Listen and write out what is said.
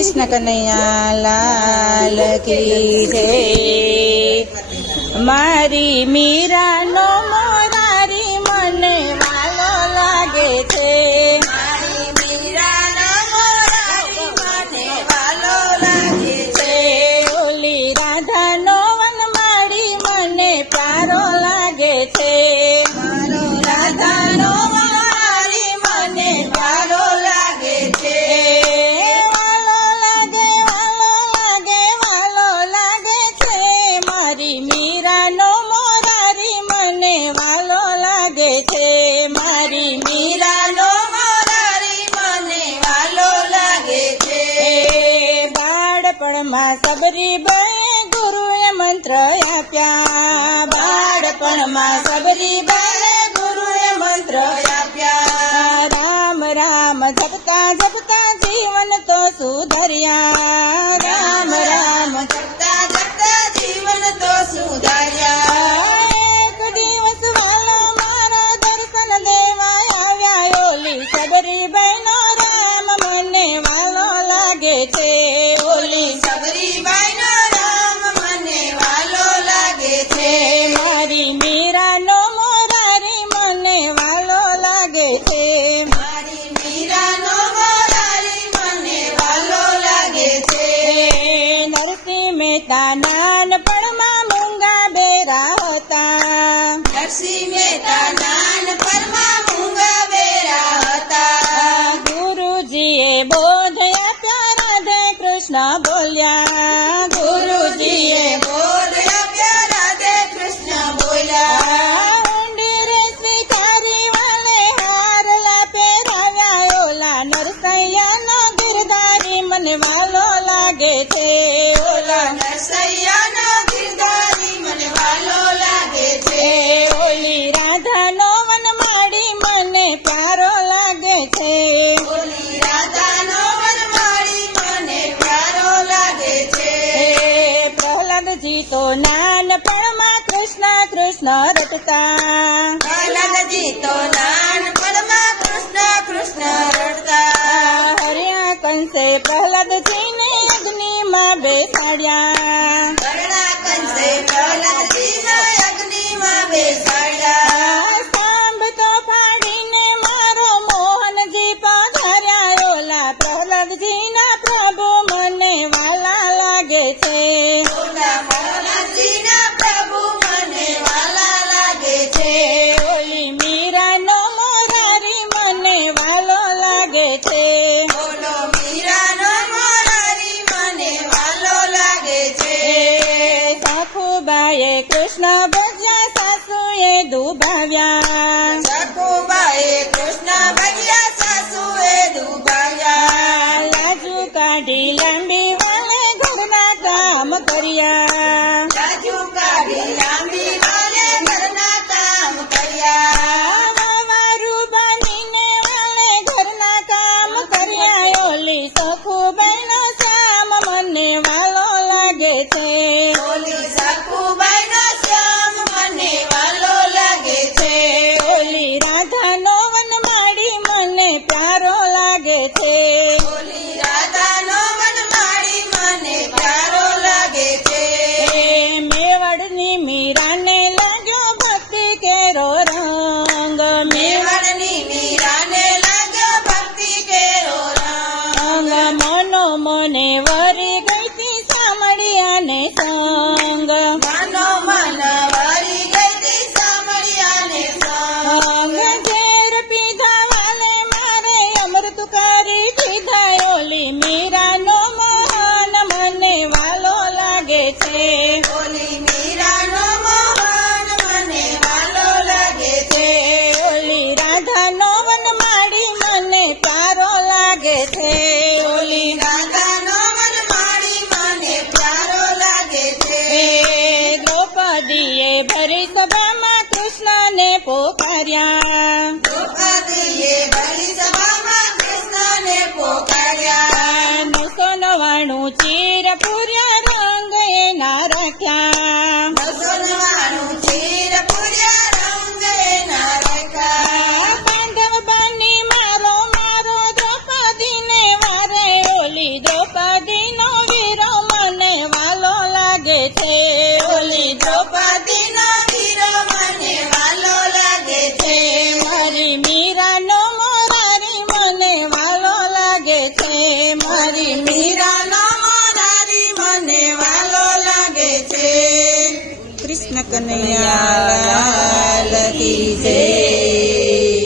કૃષ્ણ કનૈયા લાલ કી જય। મારી મીરાનો મોરારી મને વાલો લાગે છે। મારી મીરાનો મોરારી મને વાલો લાગે છે। ઓલી રાધાનો વનમાળી મને પ્યારો લાગે છે। મારો રાધાનો મોરારી મને વાલો લાગે છે। વાલો લાગે વાલો લાગે છે। મારી મીરાનો મોરારી મને વાલો લાગે છે। મારી મીરાનો મોરારી મને વાલો લાગે છે। બાળપણમાં સબરીબાઈએ ગુરુએ મંત્ર આપ્યા। બાળપણમાં સબરીબાઈએ ગુરુએ મંત્ર આપ્યા। રામ રામ જપતા જપતા જીવન તો સુધર્યા। રામ રામ જપતા જપતા જીવન તો સુધાર્યા। એક દિવસ વાલો મારા દર્શન દેવા આવ્યા। ઓલી સબરીબાઈનો રામ મને વાલો લાગે છે। ઓલી સબરીબાઈનો રામ મને વાલો લાગે છે। મારી મીરાનો મોરારી મને વાલો લાગે છે। મારી મીરાનો મોરારી મને વાલો લાગે છે। નરસિંહ મહેતા નાનપણમાં મૂંગા બેરા હતા। નરસિંહ મહેતા નાનપણમાં મૂંગા બેરા હતા। ગુરુજીએ બોધ આપ્યા રાધે કૃષ્ણ બોલ્યા। ગુરુજીએ બોધ આપ્યા રાધે કૃષ્ણ બોલ્યા। ઊંડી રે શિકારી વાલે હારલા પહેરાવ્યા। ઓલા નરસૈયાનો ગિરધારી મને વાલો લાગે છે। ઓલા નરસૈયાનો ગિરધારી મને વાલો લાગે છે। ઓલી રાધાનો વનમાળી મને પ્યારો લાગે છે। ઓલી રાધાનો વનમાળી મને પ્યારો લાગે છે। પ્રહલાદજી તો નાનપણમાં કૃષ્ણ કૃષ્ણ રટતા। પ્રહલાદજી તો નાનપણમાં કૃષ્ણ કૃષ્ણ રડતા। હર્યા કંસે પ્રહલાદજીને અગ્નિમાં બેસાડ્યા। ઘરડા કંસે પ્રહલાદજીને અગ્નિમાં બેસાડ્યા। સાંભ તો ફાડીને મારો મોહનજી પધાર્યા। ઓલા પ્રહલાદજીના પ્રભુ મને વાલા લાગે છે। ઓલા પ્રહલાદજીના પ્રભુ મને વાલા લાગે છે। ઓલી મીરાનો મોરારી મને વાલો લાગે છે। ઓલો મીરાનો મોરારી મને વાલો લાગે છે। સખુબાએ કૃષ્ણ ભજ્યા સાસુએ દુભાવ્યા। સખુબાએ કૃષ્ણ ભજ્યા સાસુએ દુભાવ્યા। લાજુ કાઢી લાંબી વાલે ઘરના કામ કર્યા। રાજુ કાઢી લાંબી વાલે ઘરના કામ કર્યા। વાવારું બાંધીને વાલે ઘરના કામ કર્યા। ઓલી સખુબાઈનો શ્યામ મને વાલો લાગે છે। ઓલી સખુબાઈનો શ્યામ મને વાલો લાગે છે। ઓલી રાધાનો વનમાળી મને પ્યારો લાગે છે। ઓલી રાધાનો વનમાળી મને પ્યારો લાગે છે। મેવાડની મીરાને લાગ્યો ભક્તિ કેરો રંગ। મેવાડની મીરાને લાગ્યો ભક્તિ કેરો રંગ। મનો મને વરી ગઈતી સામળિયાને સંગ। મનો મન વળી ગઈ તી સામળિયાને સંગ। ઝેર પીધા વાલે મારે અમૃત કરી પીધા। ઓલી મીરાનો મોહન મને વાલો લાગે છે। ઓલી મીરાનો મોહન મને વાલો લાગે છે। ઓલી રાધાનો વનમાળી મને પ્યારો લાગે છે। ઓલી રાધાનો વનમાળી મને પ્યારો લાગે છે। દ્રૌપદીએ ભરી સભામાં કૃષ્ણને પોકાર્યા। દ્રૌપદીએ ભરી સભામાં કૃષ્ણને પોકાર્યા। 999 ચીર પૂર્યા રંગ એના રાખ્યા। 999 ચીર પૂર્યા રંગ એના રાખ્યા। પાંડવ બની મારો દ્રૌપદીને વારે। ઓલી દ્રૌપદી કનૈયા